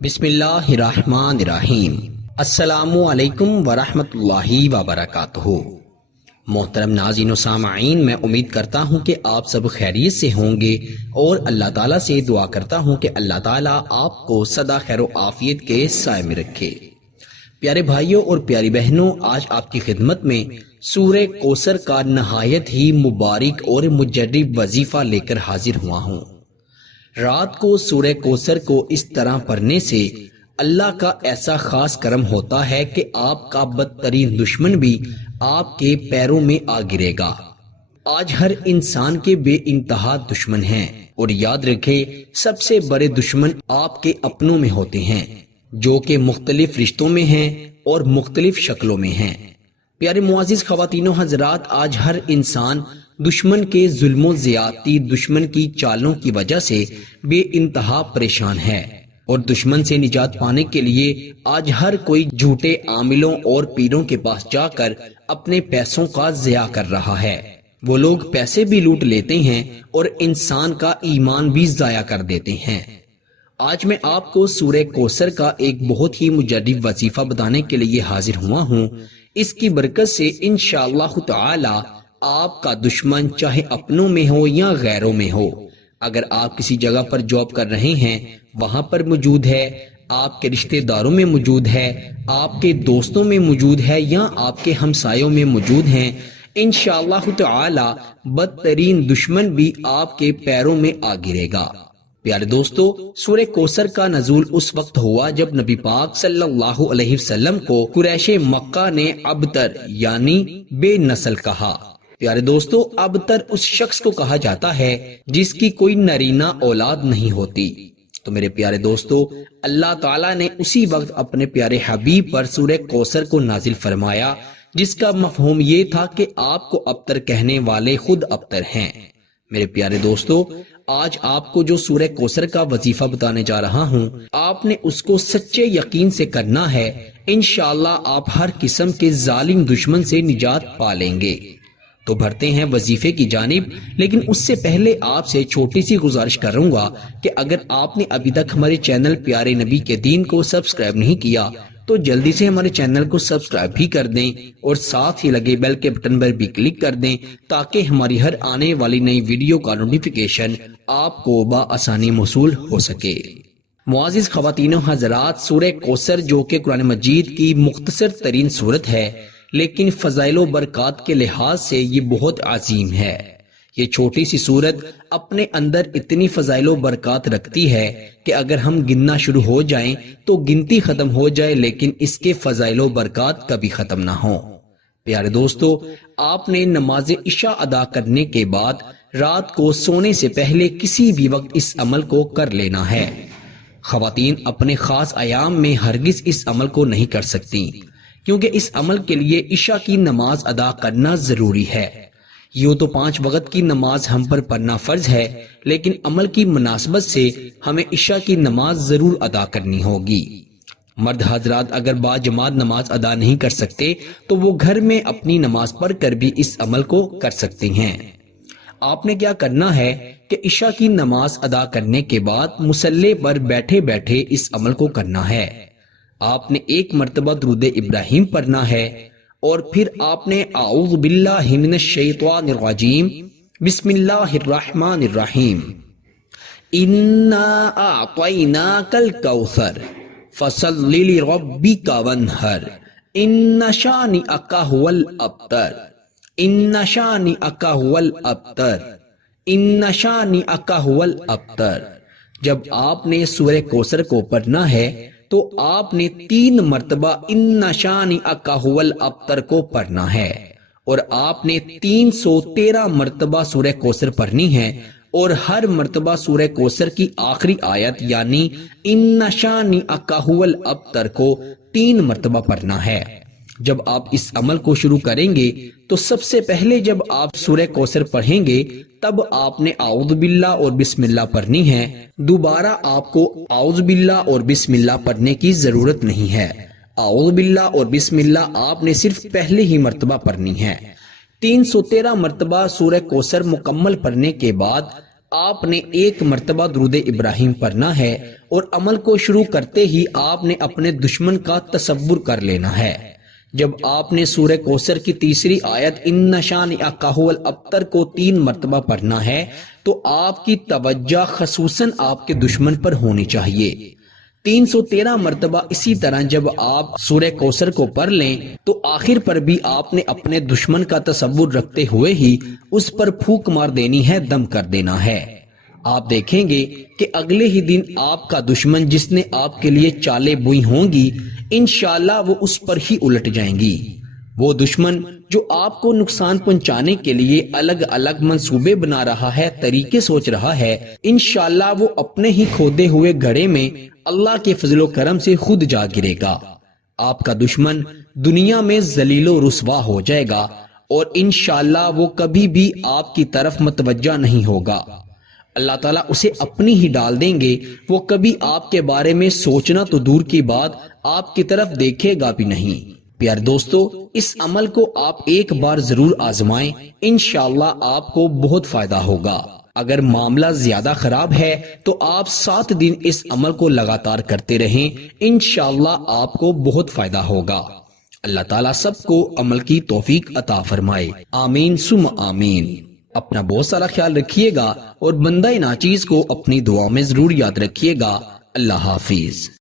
بسم اللہ الرحمن الرحیم۔ السلام علیکم ورحمۃ اللہ وبرکاتہ۔ محترم ناظرین و سامعین، میں امید کرتا ہوں کہ آپ سب خیریت سے ہوں گے اور اللہ تعالیٰ سے دعا کرتا ہوں کہ اللہ تعالیٰ آپ کو سدا خیر و عافیت کے سائے میں رکھے۔ پیارے بھائیوں اور پیاری بہنوں، آج آپ کی خدمت میں سورہ کوثر کا نہایت ہی مبارک اور مجرب وظیفہ لے کر حاضر ہوا ہوں۔ رات کو سورہ کوثر کو اس طرح پڑھنے سے اللہ کا ایسا خاص کرم ہوتا ہے کہ آپ کا بدترین دشمن بھی آپ کے پیروں میں آ گرے گا۔ آج ہر انسان کے بے انتہا دشمن ہیں، اور یاد رکھیں سب سے بڑے دشمن آپ کے اپنوں میں ہوتے ہیں، جو کہ مختلف رشتوں میں ہیں اور مختلف شکلوں میں ہیں۔ پیارے معزز خواتین و حضرات، آج ہر انسان دشمن کے ظلم و زیادتی، دشمن کی چالوں کی وجہ سے بے انتہا پریشان ہے، اور دشمن سے نجات پانے کے لیے آج ہر کوئی جھوٹے عاملوں اور پیروں کے پاس جا کر اپنے پیسوں کا ضیاع کر رہا ہے۔ وہ لوگ پیسے بھی لوٹ لیتے ہیں اور انسان کا ایمان بھی ضائع کر دیتے ہیں۔ آج میں آپ کو سورہ کوثر کا ایک بہت ہی مجرب وظیفہ بتانے کے لیے حاضر ہوا ہوں۔ اس کی برکت سے انشاءاللہ تعالی آپ کا دشمن چاہے اپنوں میں ہو یا غیروں میں ہو، اگر آپ کسی جگہ پر جاب کر رہے ہیں وہاں پر موجود ہے، آپ کے رشتہ داروں میں موجود ہے، آپ کے دوستوں میں موجود ہے، یا آپ کے ہمسایوں میں موجود ہیں، انشاءاللہ تعالی بدترین دشمن بھی آپ کے پیروں میں آ گرے گا۔ پیارے دوستو، سورہ کوثر کا نزول اس وقت ہوا جب نبی پاک صلی اللہ علیہ وسلم کو قریش مکہ نے ابتر یعنی بے نسل کہا۔ پیارے دوستو، ابتر اس شخص کو کہا جاتا ہے جس کی کوئی نرینہ اولاد نہیں ہوتی۔ تو میرے پیارے دوستو، اللہ تعالیٰ نے اسی وقت اپنے پیارے حبیب پر سورہ کوثر کو نازل فرمایا، جس کا مفہوم یہ تھا کہ آپ کو ابتر کہنے والے خود ابتر ہیں۔ میرے پیارے دوستو، آج آپ کو جو سورہ کوثر کا وظیفہ بتانے جا رہا ہوں، آپ نے اس کو سچے یقین سے کرنا ہے۔ انشاءاللہ آپ ہر قسم کے ظالم دشمن سے نجات پا لیں گے۔ تو بڑھتے ہیں وظیفے کی جانب، لیکن اس سے پہلے آپ سے چھوٹی سی گزارش کروں گا کہ اگر آپ نے ابھی تک ہمارے چینل پیارے نبی کے دین کو سبسکرائب نہیں کیا تو جلدی سے ہمارے چینل کو سبسکرائب بھی کر دیں، اور ساتھ ہی لگے بیل کے بٹن پر بھی کلک کر دیں تاکہ ہماری ہر آنے والی نئی ویڈیو کا نوٹیفیکیشن آپ کو بآسانی موصول ہو سکے۔ معزز خواتین و حضرات، سورہ کوثر جو کہ قرآن مجید کی مختصر ترین سورت ہے، لیکن فضائل و برکات کے لحاظ سے یہ بہت عظیم ہے۔ یہ چھوٹی سی سورت اپنے اندر اتنی فضائل و برکات رکھتی ہے کہ اگر ہم گننا شروع ہو جائیں تو گنتی ختم ہو جائے، لیکن اس کے فضائل و برکات کبھی ختم نہ ہوں۔ پیارے دوستو، آپ نے نماز عشاء ادا کرنے کے بعد رات کو سونے سے پہلے کسی بھی وقت اس عمل کو کر لینا ہے۔ خواتین اپنے خاص ایام میں ہرگز اس عمل کو نہیں کر سکتی، کیونکہ اس عمل کے لیے عشاء کی نماز ادا کرنا ضروری ہے۔ یوں تو 5 وقت کی نماز ہم پر پڑھنا فرض ہے، لیکن عمل کی مناسبت سے ہمیں عشاء کی نماز ضرور ادا کرنی ہوگی۔ مرد حضرات اگر با جماعت نماز ادا نہیں کر سکتے تو وہ گھر میں اپنی نماز پڑھ کر بھی اس عمل کو کر سکتے ہیں۔ آپ نے کیا کرنا ہے کہ عشاء کی نماز ادا کرنے کے بعد مصلی پر بیٹھے بیٹھے اس عمل کو کرنا ہے۔ آپ نے 1 مرتبہ درود ابراہیم پڑھنا ہے، اور پھر آپ نے اعوذ باللہ من الشیطان الرجیم بسم اللہ الرحمن الرحیم انا اعطیناک الکوثر فصل لربک وانحر ان شانئک ھو الابتر ان شانئک ھو الابتر ان شانئک ھو الابتر۔ جب آپ نے سورہ کوثر کو پڑھنا ہے تو آپ نے 3 مرتبہ ان شانئک ھو الابتر کو پڑھنا ہے، اور آپ نے 313 مرتبہ سورہ کوثر پڑھنی ہے، اور ہر مرتبہ سورہ کوثر کی آخری آیت یعنی ان شانئک ھو الابتر کو 3 مرتبہ پڑھنا ہے۔ جب آپ اس عمل کو شروع کریں گے تو سب سے پہلے جب آپ سورہ کوثر پڑھیں گے تب آپ نے اعوذ باللہ اور بسم اللہ پڑھنی ہے۔ دوبارہ آپ کو اعوذ باللہ اور بسم اللہ پڑھنے کی ضرورت نہیں ہے۔ اعوذ باللہ اور بسم اللہ آپ نے صرف پہلے ہی مرتبہ پڑھنی ہے۔ 313 مرتبہ سورہ کوثر مکمل پڑھنے کے بعد آپ نے ایک مرتبہ درود ابراہیم پڑھنا ہے اور عمل کو شروع کرتے ہی آپ نے اپنے دشمن کا تصور کر لینا ہے۔ جب آپ نے سورہ کوثر کی تیسری آیت ان شانئک ھو الابتر کو 3 مرتبہ پڑھنا ہے تو آپ کی توجہ خصوصاً آپ کے دشمن پر ہونی چاہیے۔ 313 مرتبہ اسی طرح جب آپ سورہ کوثر کو پڑھ لیں تو آخر پر بھی آپ نے اپنے دشمن کا تصور رکھتے ہوئے ہی اس پر پھونک مار دینی ہے، دم کر دینا ہے۔ آپ دیکھیں گے کہ اگلے ہی دن آپ کا دشمن جس نے آپ کے لیے چالیں بوئی ہوں گی انشاءاللہ وہ اس پر ہی الٹ جائیں گی۔ وہ دشمن جو آپ کو نقصان پہنچانے کے لیے الگ الگ منصوبے بنا رہا ہے، طریقے سوچ رہا ہے، انشاءاللہ وہ اپنے ہی کھودے ہوئے گڑھے میں اللہ کے فضل و کرم سے خود جا گرے گا۔ آپ کا دشمن دنیا میں ذلیل و رسوا ہو جائے گا اور انشاءاللہ وہ کبھی بھی آپ کی طرف متوجہ نہیں ہوگا۔ اللہ تعالیٰ اسے اپنی ہی ڈال دیں گے، وہ کبھی آپ کے بارے میں سوچنا تو دور کی بات آپ کی طرف دیکھے گا بھی نہیں۔ پیار دوستو، اس عمل کو آپ ایک بار ضرور آزمائیں، انشاءاللہ آپ کو بہت فائدہ ہوگا۔ اگر معاملہ زیادہ خراب ہے تو آپ 7 دن اس عمل کو لگاتار کرتے رہیں، انشاءاللہ آپ کو بہت فائدہ ہوگا۔ اللہ تعالیٰ سب کو عمل کی توفیق عطا فرمائے، آمین ثم آمین۔ اپنا بہت سارا خیال رکھیے گا اور بندہ ناچیز کو اپنی دعا میں ضرور یاد رکھیے گا۔ اللہ حافظ۔